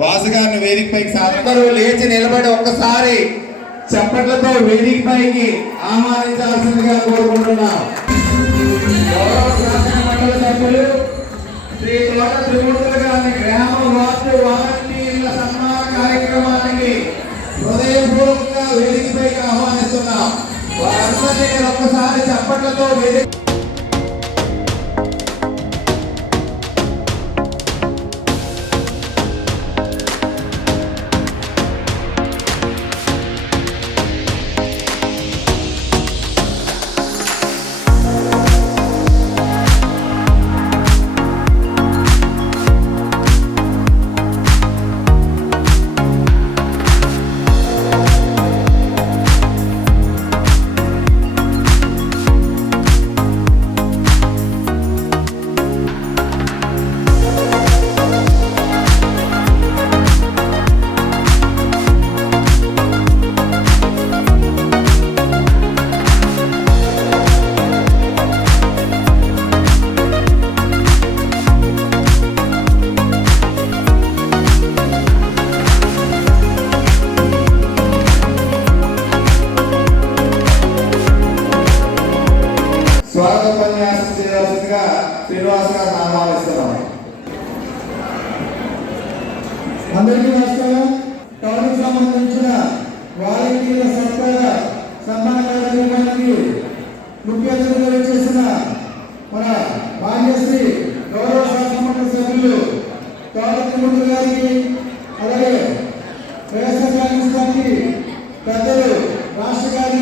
వాసగారిని వేదిక పైకి అందరూ లేచి నిలబడి ఒక్కసారి చప్పట్లతో వేదిక పైకి ఆహ్వానించాల్సిందిగా కోరుకుంటున్నాం. గౌరవ శ్రీ తోట త్రిమూర్తులు గారిని గ్రామ వార్డు వాలంటీర్ల సన్మాన కార్యక్రమానికి హృదయపూర్వకంగా వేదిక పైకి ఆహ్వానిస్తున్నాం. వారందరినీ ఒక్కసారి చప్పట్లతో వేదిక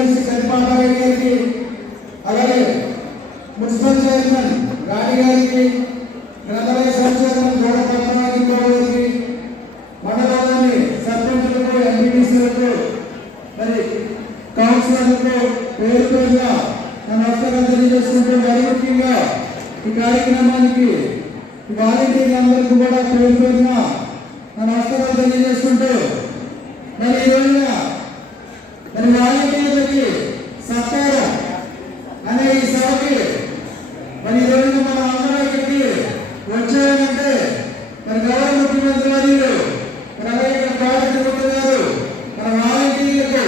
రాష్ట్ర కార్యదర్శి చంద్రబాబు గారికి అలాగే మున్సిపల్ చైర్మన్ రాణి గారికి గ్రంథాలయ సంచాలకులు గౌరవ పద్మనాభి గారికి మండలంలోని సర్పంచులకు ఎంపీటీసీలకు మరి కౌన్సిలర్లకు పేరు పేరుగా నా నమస్కారం తెలియజేసుకుంటూ మరి ముఖ్యంగా ఈ కార్యక్రమానికి వాలంటీర్లందరికీ కూడా పేరు పేరున నా నమస్కారాలు తెలియజేసుకుంటూ మరి ఈ రోజున మరి వాలంటీర్లకి సత్కారం అనే ఈ సభకి మరి ఈ రోజున మనం అందరం ఇక్కడికి వచ్చామంటే మరి గౌరవ ముఖ్యమంత్రి వర్యులు మరి అలాగే ఇక్కడ గౌరవ గారు మన వాలంటీర్లకు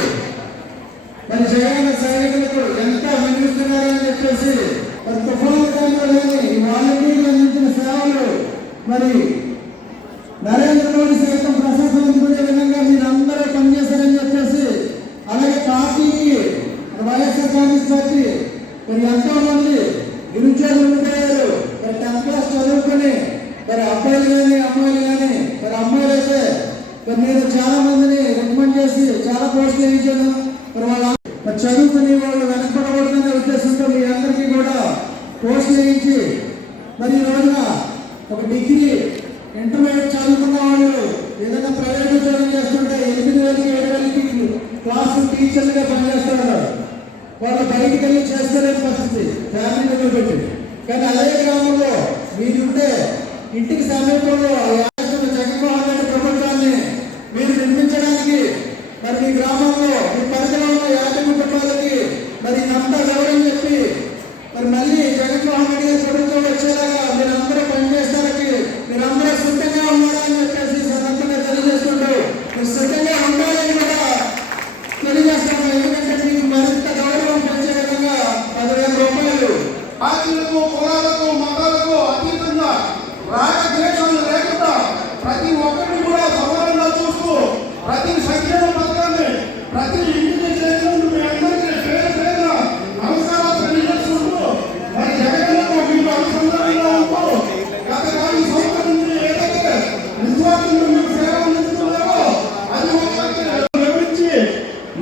మరి జగన్ సైనికులకు ఎంత వినిపిస్తున్నారని చెప్పేసి మరి తుఫాను టైంలోని ఈ వాలంటీర్లు అందించిన సేవలు మరి నరేంద్ర మోడీ సైతం ప్రశంసలు అందుకునే విధంగా మీరందరూ పనిచేశారని చెప్పేసి అలాగే పార్టీకి మరి వైఎస్ఆర్ కాంగ్రెస్ పార్టీ మరి ఎంతో మంది నిరుద్యోగులు ఉండిపోయారు మరి టెన్త్ క్లాస్ చదువుకొని మరి అబ్బాయిలు కానీ అమ్మాయిలు కానీ మరి అమ్మాయిలు అయితే మరి నేను చాలా మందిని రికమెండ్ చేసి చాలా పోస్టులు వేయించాను మరి వాళ్ళ చదువుకుని వాళ్ళు వెనకపడకూడదనే ఉద్దేశంతో మీ అందరికీ కూడా పోస్ట్ చేయించి మరి ఈ రోజున ఒక డిగ్రీ ఇంటర్మీడియట్ చదువుకున్న వాళ్ళు ఏదైనా ప్రైవేట్ ఉద్యోగం చేస్తుంటే ఎనిమిది వేలకి ఏడు వేలకి క్లాసు టీచర్లుగా పనిచేస్తున్నారు వాళ్ళు బయటికి వెళ్ళి చేసుకోలేని పరిస్థితి ఫ్యామిలీ పెట్టి. కానీ అదే గ్రామంలో మీరుంటే ఇంటికి సమీపంలో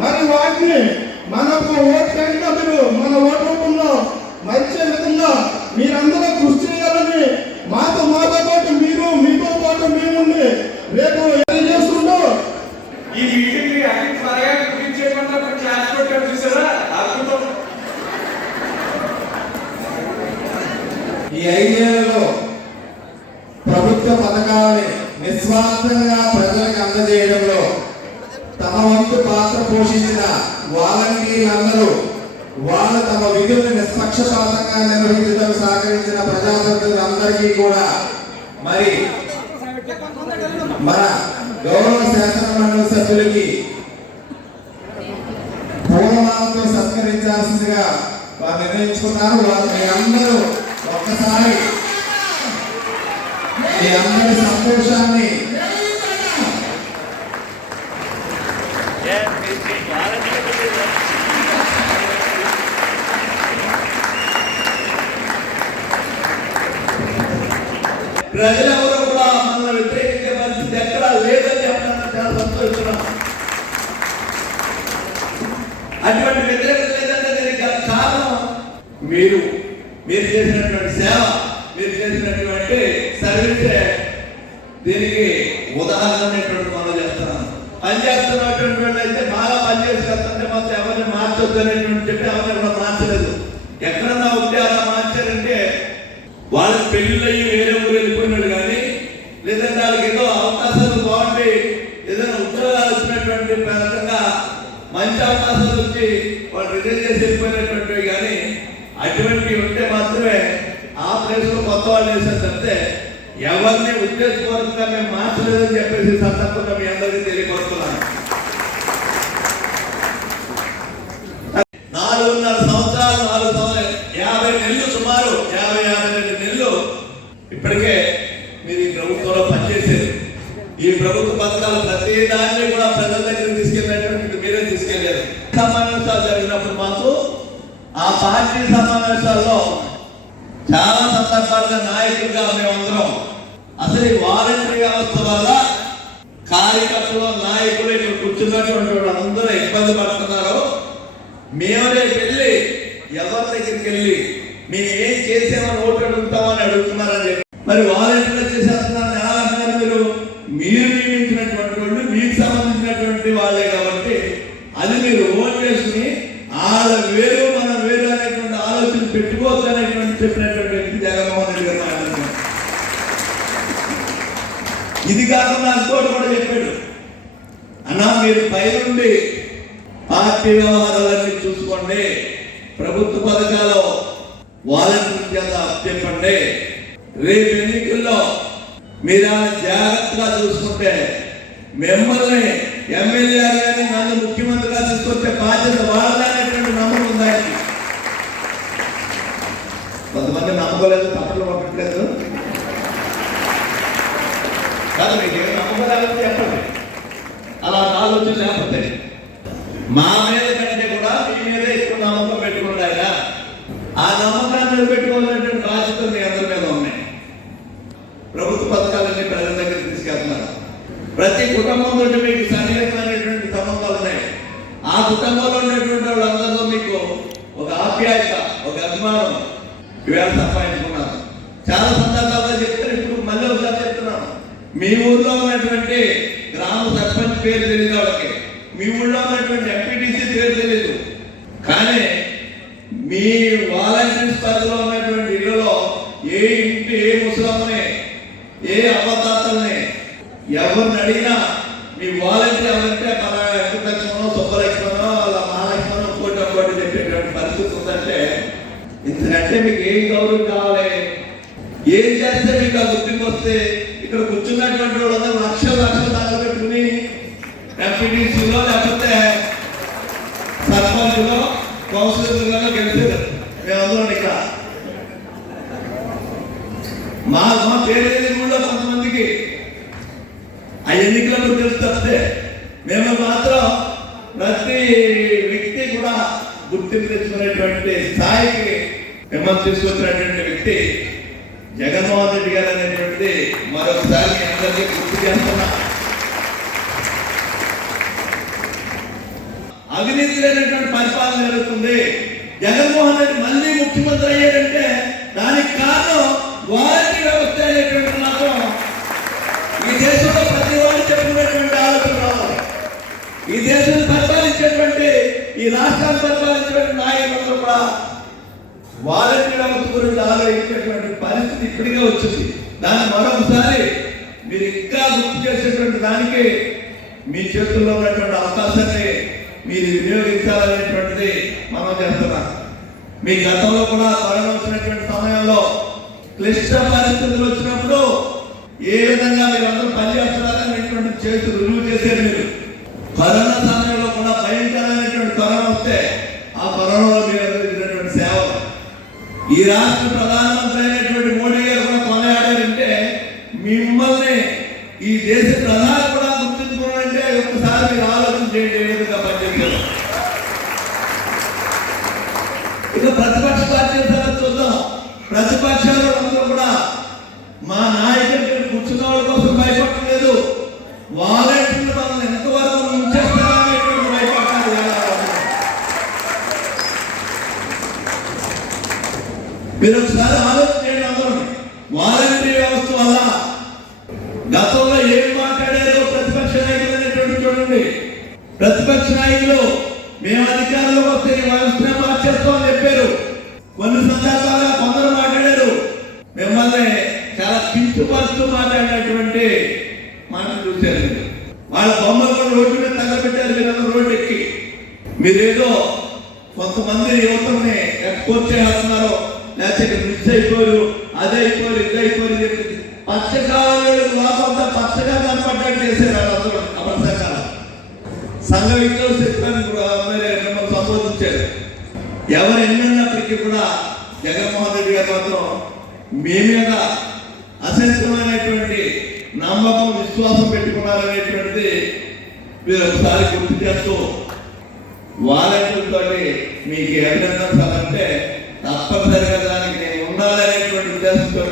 మరి వాటిని మనకు ఓటు మీరు మన ఓటు రూపంలో మరిచే విధంగా మీరందరూ కృషి చేయాలని మాతో మాతో పాటు మీరు మీతో పాటు మేముండి రేపు అన్ని త్వరగా క్లాస్ పెట్టారు చూసారా? అద్భుతం. ఈ ఐదేళ్ళలో ప్రభుత్వ పథకాలని నిస్వార్థంగా ప్రజలకు అందజేయడంలో తమ వంతు పాత్ర పోషించిన వాలంటీర్లందరూ వాళ్ళు తమ విధులను నిష్పక్షపాతంగా నిర్వహించడం సహకరించిన ప్రజాప్రతినిధులందరికీ కూడా మరి మన గౌరవ శాసన మండలి సభ్యులకి పూలమాలతో సత్కరించాల్సిందిగా వారు నిర్ణయించుకున్నారు. వారు మీ అందరూ ఒక్కసారి మీ అందరి సంతోషాన్ని ప్రజలెవరూ కూడా మనల్ని వ్యతిరేకించే పరిస్థితి ఎక్కడా లేదని చెప్పడానికి చాలా సంతోషిస్తున్నాం అటువంటి వ్యతిరేకత లేదంటే దీనికి గల కారణం మీరు మీరు చేసినటువంటి సేవ మీరు చేసినటువంటి సర్వీసే దీనికి ఉదాహరణ అనేటువంటి మనం చేస్తున్నాను పనిచేస్తున్నటువంటి వాళ్ళు అయితే బాగా పని చేసి మొత్తం ఎవరిని మార్చొద్దు అనేటువంటి చెప్పి ఎవరిని కూడా మార్చలేదు. ఎక్కడన్నా ఉంటే అలా మార్చారంటే వాళ్ళకి పెళ్ళిళ్ళు అయ్యి వేరే ఊరు వెళ్ళిపోయినాడు కానీ లేదంటే వాళ్ళకి ఏదో అవకాశాలు బాగుండి ఏదైనా ఉద్యోగాలు వచ్చినటువంటి పరంగా మంచి అవకాశాలు వచ్చి వాళ్ళు రిజైన్ చేసి వెళ్ళిపోయినటువంటివి కానీ అటువంటివి ఉంటే మాత్రమే ఆ ప్లేస్లో కొత్త వాళ్ళు వేసారు తప్పితే ఎవరిని ఉద్దేశపూర్వకంగా మేము మార్చలేదని చెప్పేసి ఈ సందర్భంగా మీ అందరికీ తెలియపరుస్తున్నాను నాలుగున్నర సంవత్సరాలు నాలుగు సంవత్సరాలు యాభై నెలలు సుమారు యాభై యాభై రెండు నెలలు ఇప్పటికే మీరు ఈ ప్రభుత్వంలో పనిచేశారు ఈ ప్రభుత్వ పథకాలు ప్రతి దాన్ని కూడా ప్రజల దగ్గర తీసుకెళ్ళినటువంటి మీరే తీసుకెళ్ళారు సమావేశాలు జరిగినప్పుడు మాకు ఆ పార్టీ సమావేశాల్లో చాలా సందర్భాలుగా నాయకులుగా మేమందరం అసలు ఈ వాలంటరీ వ్యవస్థ వల్ల కార్యకర్తలు నాయకులు ఇక్కడ ఉన్నటువంటి అందరూ ఇబ్బంది పడుతున్నారో మేము రేపు వెళ్ళి ఎవరి దగ్గరికి వెళ్ళి మేము ఏం చేసామో ఓటు అడుగుతామని అడుగుతున్నారని చెప్పి. మరి వాలంటీర్లు చేసేస్తున్నారని ఎలా అంటున్నారు మీరు? మీరు నియమించినటువంటి వాళ్ళు మీకు సంబంధించినటువంటి వాళ్ళే కాబట్టి అది మీరు ఓన్ చేసుకుని వాళ్ళ వేరు మనం వేరు అనేటువంటి ఆలోచన పెట్టుకోవచ్చు అనేటువంటి చెప్పినటువంటి వ్యక్తి జగన్మోహన్ రెడ్డి గారు ఇది కాకుండా ఇంకోటి కూడా చెప్పాడు. మీరు పైనుండి పార్టీ వ్యవహారాలన్నీ చూసుకోండి. ప్రభుత్వ పథకాలు వాలంటీర్ చేత చెప్పండి రేపు ఎన్నికల్లో మీరు జాగ్రత్తగా చూసుకుంటే మిమ్మల్ని ఎమ్మెల్యే గారిని నన్ను ముఖ్యమంత్రిగా తీసుకొచ్చే బాధ్యత వాళ్ళనేటువంటి నమ్మకం ఉంది కొంతమంది నమ్మకలేదు పక్కన పట్టట్లేదు కాదు మీకు ఏం నమ్మకం చెప్పండి. అలా ఆలోచన లేకపోతే మా మీద కంటే కూడా మీ మీదే ఎక్కువ నమ్మకం పెట్టుకున్నాడు ఆ నమ్మకాన్ని పెట్టుకోవాలంటే బాధ్యతలు మీ అందరి మీద ఉన్నాయి ప్రభుత్వ పథకాలన్నీ ప్రజల దగ్గర తీసుకెళ్తున్నారు. ప్రతి కుటుంబంతో మీకు సన్నిహితమైనటువంటి సంబంధాలు ఉన్నాయి. ఆ కుటుంబంలో ఉన్నటువంటి వాళ్ళందరితో మీకు ఒక ఆప్యాయత ఒక అభిమానం ఇవాళ సంపాదించుకున్నాను చాలా సందర్భాల్లో చెప్తాను ఇప్పుడు మళ్ళీ ఒకసారి చెప్తున్నాను. మీ ఊర్లో ఉన్నటువంటి పేరు తెలియదు వాళ్ళకి. మీ ఊళ్ళో ఉన్నటువంటి ఎంపీటీసీ పేరు తెలియదు. కానీ మీ వాలంటీర్స్ పరిధిలో ఉన్నటువంటి ఇళ్ళలో ఏ ఇంటి ఏ ముసలమ్మని ఏ అవ్వతాతల్ని ఎవరిని అడిగినా మీ వాలంటీర్ ఎవరంటే మన వెంకటలక్ష్మణో సుబ్బలక్ష్మణో వాళ్ళ మహాలక్ష్మణం కోటి కోటి చెప్పేటువంటి పరిస్థితి ఉందంటే ఇంతకంటే మీకు ఏం గౌరవం కావాలి? ఏం చేస్తే మీకు ఆ గుర్తింపు వస్తే? ఇక్కడ కూర్చున్నటువంటి వాళ్ళందరూ లక్షలు లక్షలు దాకా పెట్టుకుని ఎంపీటీసీలో లేకపోతే సర్పంచ్లో కౌన్సిలర్లో గెలిచారు మేమందరం ఇక్కడ మా మా పేరు తెలియదు కూడా కొంతమందికి ఆ ఎన్నికలకు తెలుస్తే మేము మాత్రం ప్రతి వ్యక్తి కూడా గుర్తింపు తెచ్చుకునేటువంటి స్థాయికి మిమ్మల్ని తీసుకొచ్చినటువంటి వ్యక్తి జగన్మోహన్ రెడ్డి గారు అనేటువంటి మరొకసారి అందరికీ గుర్తు చేస్తున్నా అవినీతి లేనటువంటి పరిపాలన జరుగుతుంది. జగన్మోహన్ రెడ్డి మళ్ళీ ముఖ్యమంత్రి అయ్యాడంటే దానికి కారణం వారికి వ్యవస్థ అనేటువంటి మాత్రం ఈ దేశంలో ప్రతి వాడు చెప్పుకునేటువంటి ఆలోచన రావాలి ఈ దేశాన్ని పరిపాలించేటువంటి ఈ రాష్ట్రాన్ని పరిపాలించేటువంటి నాయకులందరూ కూడా వాలంటీర్ వ్యవస్థ గురించి ఆలోచించేటువంటి పరిస్థితి ఇప్పటికే వచ్చింది. దాన్ని మరొకసారి మీరు ఇంకా గుర్తు చేసేటువంటి దానికి మీ చేతుల్లో ఉన్నటువంటి అవకాశాన్ని మీరు వినియోగించాలనేటువంటిది మనం చేస్తున్నాం మీ గతంలో కూడా కరోనా వచ్చినటువంటి సమయంలో క్లిష్ట పరిస్థితులు వచ్చినప్పుడు ఏ విధంగా మీరు అందరూ పనిచేస్తున్నారనేటువంటి చేసి రుజువు చేశారు మీరు. కరోనా సమయంలో కూడా భయంకరమైనటువంటి కరోనా వస్తే ఆ కరోనాలో మీరు అందించినటువంటి సేవలు ఈ రాష్ట్ర ప్రధానమంత్రి అయినటువంటి మోడీ గారు కూడా కొనయాడారంటే మిమ్మల్ని ఈ దేశ ప్రధాన కూడా గుర్తుంచుకోవాలంటే ఒక్కసారి మీరు ఆలోచన చేయండి ఏ విధంగా పనిచేశారు ఇక ప్రతిపక్ష పార్టీల సంగతి చూద్దాం ప్రతిపక్షాలు అందరూ కూడా మా నాయకుడికి కూర్చున్న వాళ్ళ కోసం భయపడలేదు వాలంటీర్లు మనల్ని ఎంతవరకు ఉంచేస్తారా అనేటువంటి భయపడతారు మీరు ఒకసారి ఆలోచన చేయండి అందరూ వాలంటీర్ వ్యవస్థ వల్ల గతంలో ఏం మాట్లాడారో ప్రతిపక్ష నాయకులు అనేటువంటి చూడండి ప్రతిపక్ష నాయకులు మేము అధికారంలో వస్తే ఈ వ్యవస్థనే మార్చేస్తామని చెప్పారు కొన్ని సందర్భాలుగా కొందరు మాట్లాడారు మిమ్మల్ని చాలా కించుపరుస్తూ మాట్లాడినటువంటి మాటలు చూశారు మీరు. వాళ్ళ బొమ్మలు కూడా రోడ్డు మీద తగలబెట్టారు మీరందరూ రోడ్డు ఎక్కి మీరేదో కొంతమంది యువతల్ని ఎక్స్పోర్ట్ చేస్తున్నారు లేకపోతే మిస్ అయిపోరు అది అయిపోరు ఇది అయిపోరు ఇది అయిపోరు. లోపంతా పచ్చగా కనపడ్డాడు చేశారు వాళ్ళందరూ అబద్ధకాలం సంఘ విద్యలు చెప్పాను కూడా మిమ్మల్ని సంబోధించారు ఎవరు ఎన్నున్నప్పటికీ కూడా జగన్మోహన్ రెడ్డి గారు మాత్రం మీ మీద అసంతమైనటువంటి నమ్మకం విశ్వాసం పెట్టుకున్నారనేటువంటిది మీరు ఒకసారి గుర్తు చేస్తూ వాలంటీర్లతో మీకు ఏ విధంగా అంటే తప్పనిసరిగా దానికి నేను ఉండాలనేటువంటి ఉద్దేశంతో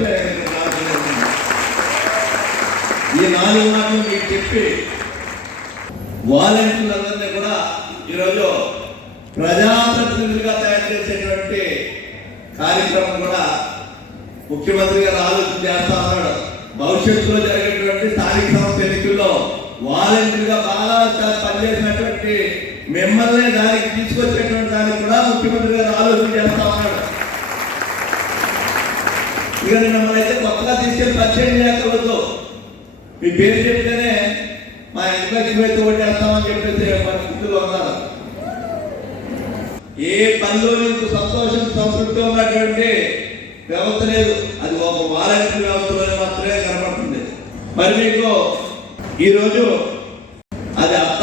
ఈ నాలుగు మాటలు మీకు చెప్పి వాలంటీర్లందరినీ కూడా ఈరోజు ప్రజాప్రతినిధులుగా తయారు చేసేటువంటి కార్యక్రమం కూడా ముఖ్యమంత్రి గారు ఆలోచన చేస్తా ఉన్నాడు భవిష్యత్తులో జరిగేటువంటి స్థానిక సంస్థ ఎన్నికల్లో వాలంటీర్గా బాగా పనిచేసినటువంటి మిమ్మల్ని దానికి తీసుకొచ్చేటువంటి దానికి కూడా ముఖ్యమంత్రి గారు ఆలోచన చేస్తా ఉన్నాడు. ఇక మిమ్మల్ని అయితే కొత్తగా తీసుకెళ్ళి పరిచయం చేయకూడదు. మీ పేరు చెప్తేనే మా ఇంట్లోకి పోయి ఓటేస్తామని చెప్పేసి మన స్థితిలో ఉన్నారు ఏ పనిలో నీకు సంతోషం సంతృప్తి ఉన్నటువంటి వ్యవస్థ లేదు. అది ఒక వాలంటీర్ వ్యవస్థలోనే మాత్రమే కనబడుతుంది మరి మీకు ఈరోజు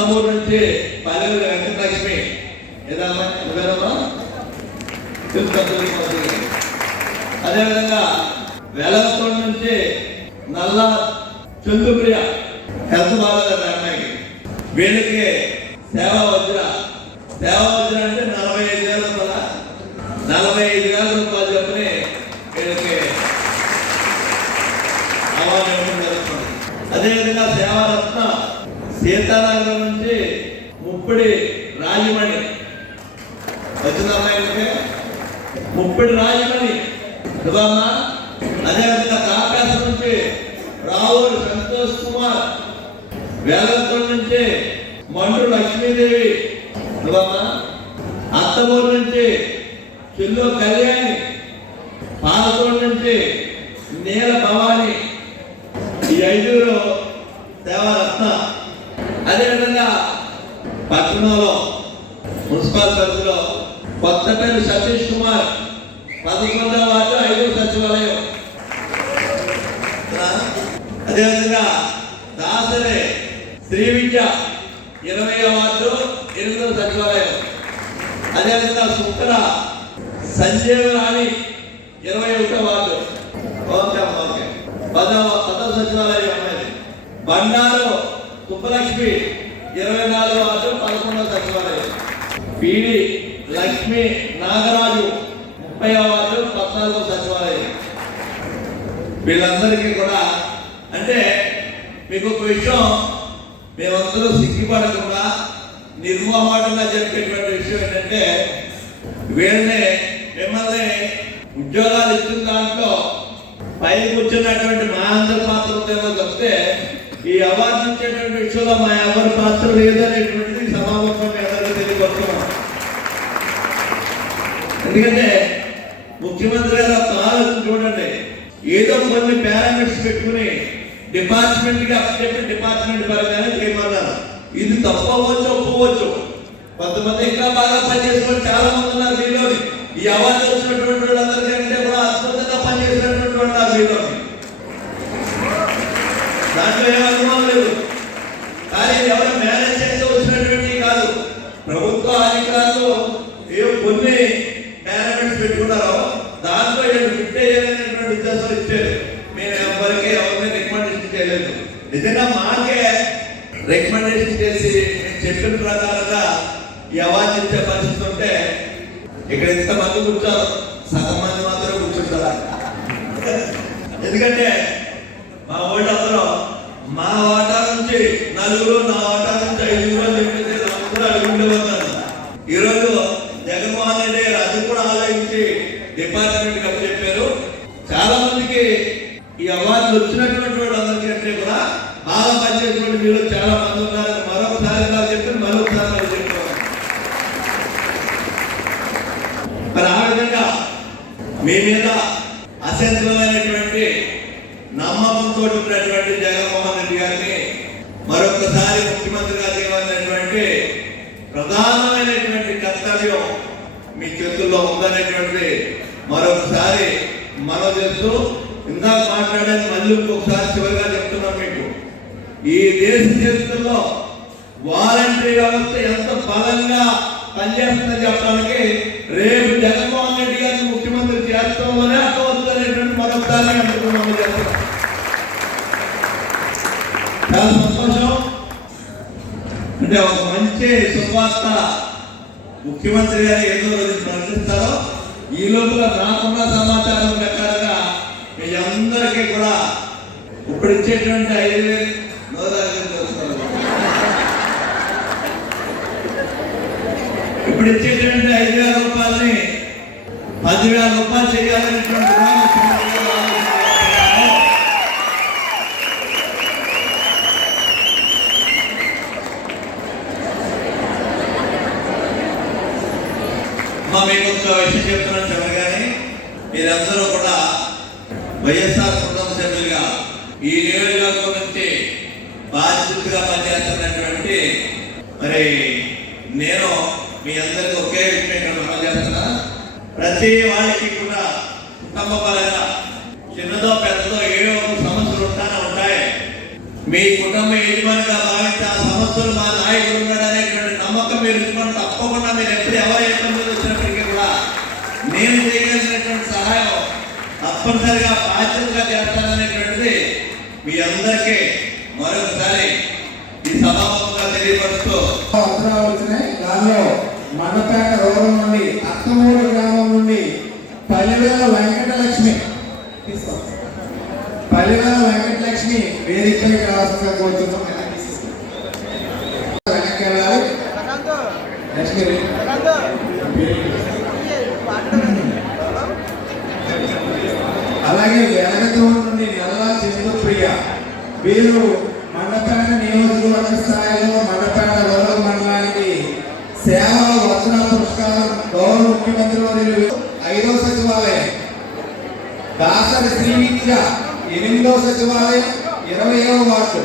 అది నుంచి పల్లెలు వెంకటలక్ష్మి. ఏదమ్మా? అదేవిధంగా వెలగతోడు నుంచి నల్ల చందుప్రియ హెల్త్ బాగాలేదు అమ్మాయికి వీళ్ళకి సేవా వజ్ర. సేవా వజ్ర అంటే నలభై ఐదు వేల రూపాయల? నలభై ఐదు వేల రూపాయలు చెప్పని వీళ్ళకి అవార్డు ఇవ్వడం జరుగుతుంది. అదేవిధంగా సేవారత్న సీతానగరం నుంచి ముప్పిడి రాజమణి. వచ్చిన ముప్పిడి రాజమణి. ఇవ్వమ్మా అదేవిధంగా కాకాశం నుంచి రావులు సంతోష్ కుమార్. వేలంతో నుంచి మండు లక్ష్మీదేవి. ఇవ్వమ్మా అత్తమూరు నుంచి చిల్లు కళ్యాణి. పాలకోడు నుంచి నీల భవా ఈ ఐదుగురు దేవరత్న అదేవిధంగా పట్టణంలో మున్సిపల్ పరిధిలో కొత్తపల్లి సతీష్ కుమార్ పదకొండవ వార్డు ఐదో సచివాలయం. అదేవిధంగా దాసరే శ్రీ విద్య ఇరవై వార్డు ఎనిమిదో సచివాలయం. అదేవిధంగా శుక్ర సంజీవ రాణి ఇరవై ఒకటో వార్డు. Okay okay. పదవ పదవ సచివాలయం అనేది బండారు సుబ్బలక్ష్మి ఇరవై నాలుగో వార్డు పదకొండవ సచివాలయం. పీడి లక్ష్మి నాగరాజు ముప్పై వార్డు పద్నాలుగో సచివాలయం. వీళ్ళందరికీ కూడా అంటే మీకు ఒక విషయం మేమందరూ సిగ్గుపడకుండా నిర్మోహమాటంగా చెప్పేటువంటి విషయం ఏంటంటే వీళ్ళని మిమ్మల్ని ఉద్యోగాలు ఇచ్చిన దాంట్లో పై కూర్చున్నటువంటి మా అందరి పాత్ర ఉందేమో చెప్తే ఈ అవార్డు ఇచ్చేటువంటి విషయంలో మా ఎవరి పాత్ర లేదనేటువంటిది సమావేశం మీ అందరికీ ఎందుకంటే ముఖ్యమంత్రి గారు ఒక ఆలోచన చూడండి. ఏదో కొన్ని పారామీటర్స్ పెట్టుకుని డిపార్ట్మెంట్కి అప్పచెప్పి డిపార్ట్మెంట్ పరంగానే చేయమన్నారు ఇది తప్పవచ్చు ఒప్పుకోవచ్చు కొంతమంది ఇంకా బాగా పనిచేసిన చాలా మంది ఉన్నారు మీలోని ఈ అవార్డు వచ్చినటువంటి వాళ్ళందరికీ కూడా అద్భుతంగా పనిచేసినటువంటి వాళ్ళు ఉన్నారు మీలోని దాంట్లో ఏం అనుమానం లేదు నిజంగా మాకే రికమెండేషన్ చేసి మేము చెప్పిన ప్రకారంగా ఈ అవార్డు ఇచ్చే పరిస్థితి ఉంటే ఇక్కడ ఇంతమంది కూర్చోరు? సగం మంది మాత్రమే కూర్చుంటారా? ఎందుకంటే మా వాళ్ళందరూ మా వాటా నుంచి నలుగురు నా వాటా నుంచి ఐదుగురు అని చెప్పేసి అందరూ అడుగుండిపోతారు ఈరోజు జగన్మోహన్ రెడ్డి గారు అది కూడా ఆలోచించి డిపార్ట్మెంట్ కప్పు చెప్పారు చాలా మందికి ఈ అవార్డులు వచ్చినటువంటి వాళ్ళందరికంటే కూడా బాగా పనిచేసినటువంటి మీరు చాలా మంది ఉన్నారని మరొకసారి నాకు చెప్పి మరొకసారి నాకు చెప్పారు మరి ఆ విధంగా మీ మీద అశాంతమైనటువంటి నమ్మకంతో ఉన్నటువంటి జగన్మోహన్ రెడ్డి గారిని మరొకసారి ముఖ్యమంత్రిగా చేయాలనేటువంటి ప్రధానమైనటువంటి కర్తవ్యం మీ చేతుల్లో ఉందనేటువంటిది మరొకసారి మనం చేస్తూ ఇందాక మాట్లాడని మళ్ళీ ఇంకొకసారి చివరిగా చెప్తున్నాం మీకు. ఈ దేశ చేతుల్లో వాలంటరీ వ్యవస్థ ఎంత బలంగా పనిచేస్తుందని చెప్పడానికి రేపు జగన్మోహన్ రెడ్డి గారిని ముఖ్యమంత్రి చేస్తామని అర్థమవుతుంది అనేటువంటి మరొకసారి అనుకున్నాము చేస్తాం ఒక మంచి శుభవార్త ముఖ్యమంత్రి గారు ఏదో రోజు ప్రకటిస్తారో ఈ లోపల నాకున్న సమాచారం ప్రకారంగా మీ అందరికీ కూడా ఇప్పుడు ఇచ్చేటువంటి ఐదు వేలు చేస్తారు. ఇప్పుడు ఇచ్చేటువంటి ఐదు వేల రూపాయలని పదివేల రూపాయలు చేయాలనేటువంటి కూడా ముఖ్యమంత్రి గారు ఆలోచిస్తున్నారు. మా మీకు ఒక విషయం చెప్తున్నాను చెప్పగానే మీరందరూ కూడా వైఎస్ఆర్ కుటుంబ సభ్యులుగా ఈ నియోజకవర్గం నుంచి బాధ్యతగా పనిచేస్తున్నటువంటి మరి నేను మీ అందరికి ఒకే విషయం ఇక్కడ మనం చేస్తున్నా ప్రతి వాళ్ళకి కూడా కుటుంబ పరంగా చిన్నదో పెద్దదో ఏదో ఒక సమస్యలు ఉంటానే ఉంటాయి. మీ కుటుంబ యజమానిగా భావించి ఆ సమస్యలు మా నాయకులు ఉన్నాడనేటువంటి నమ్మకం మీరు ఇచ్చుకోండి తప్పకుండా మీరు ఎప్పుడు ఎవరైనా ఇబ్బంది వచ్చినప్పటికీ కూడా నేను చేయగలిగినటువంటి సహాయం తప్పనిసరిగా బాధ్యతగా చేస్తాననేటువంటిది మీ అందరికీ మరొకసారి ఈ సభాముఖంగా తెలియపరుస్తూ అవసరాలు వచ్చినాయి. దానిలో మండపేట రూరల్ నుండి అత్తమూరు గ్రామం నుండి పల్లెవేల వెంకటలక్ష్మి. పల్లెవేల వెంకటలక్ష్మి వేదికపై కావాల్సిందిగా కోరుతున్నాం. వెనక్కి వెళ్ళాలి. లక్ష్మి అలాగే వెలగదూరు నుండి నల్ల చంద్రప్రియ వీరు మండపేట నియోజకవర్గ స్థాయిలో మండపేట గౌరవ మండలానికి సేవల వచ్చిన పురస్కారం గౌరవ ముఖ్యమంత్రి వర్యులు ఐదో సచివాలయం. దాసరి శ్రీ విద్య ఎనిమిదో సచివాలయం ఇరవయో వార్డు.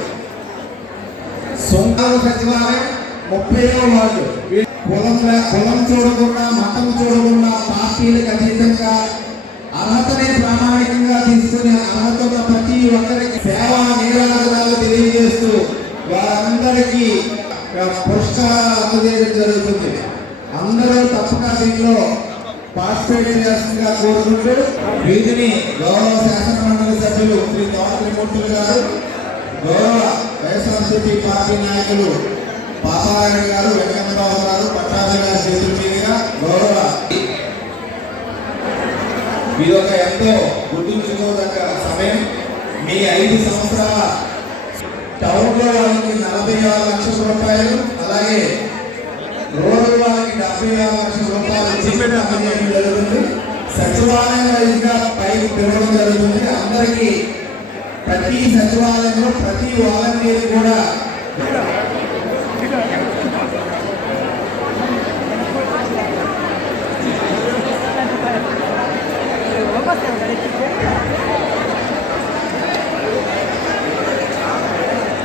సొంతారు సచివాలయం ముప్పైవ వార్డు. కులం కులం చూడకుండా మతం చూడకుండా పార్టీలకు అతీతంగా అర్హతని ప్రామాణికంగా తీసుకునే అర్హత ప్రతి ఒక్కరి వారందరికీ ఆ, పురస్కారాలు అందజేయడం జరుగుతుంది. అందరూ తప్పక దీనిలో పార్టిసిపేట్ చేస్తుందిగా కోరుకుంటూ వీధిని గౌరవ శాసనమండలి సభ్యులు శ్రీ తోట త్రిమూర్తులు గారు గౌరవ వైఎస్ఆర్సీపీ పార్టీ నాయకులు పాపారాయణ గారు వెంకటరావు గారు పట్టాభి గారి చేతుల మీదుగా గౌరవ ఇది ఒక ఎంతో గుర్తుంచుకోదగ్గ సమయం. మీ ఐదు సంవత్సరాల టౌన్లో వాళ్ళకి నలభై ఆరు లక్షల రూపాయలు అలాగే రూరల్ వాళ్ళకి డెబ్బై ఆరు లక్షల రూపాయలు జరుగుతుంది సచివాలయం వైజ్గా పైకి పిలవడం జరుగుతుంది అందరికీ ప్రతి సచివాలయంలో ప్రతి వాలంటీర్ కూడా Gracias.